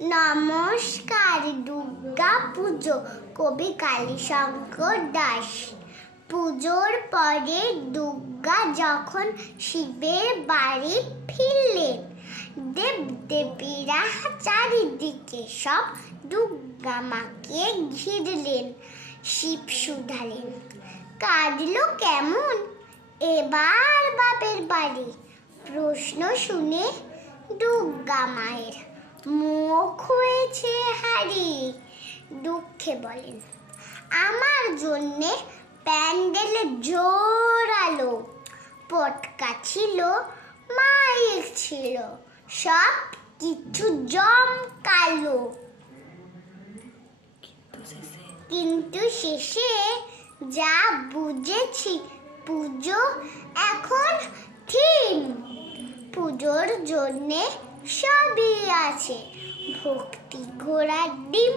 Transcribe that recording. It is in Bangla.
নমস্কার। দুর্গা পুজো, কবি কালীশঙ্কর দাস। পুজোর পরে দুর্গা যখন শিবের বাড়ি ফিরলেন, দেবদেবীরা চারিদিকে সব দুর্গা মাকে ঘিরলেন। শিব শুধালেন, কাঁদলো কেমন এবার বাপের বাড়ি? প্রশ্ন শুনে দুর্গা মায়ের মুখ হয়েছে হাড়ি। দুঃখে বলেন, আমার জন্যে প্যান্ডেলে জোরালো, পটকা ছিল, মাইক ছিল, সব কিছু জমকালো। কিন্তু শেষে যা বুঝেছি, পুজো এখন থিম। পুজোর জন্যে সবই আছে, ভক্তি ঘোড়ার ডিম।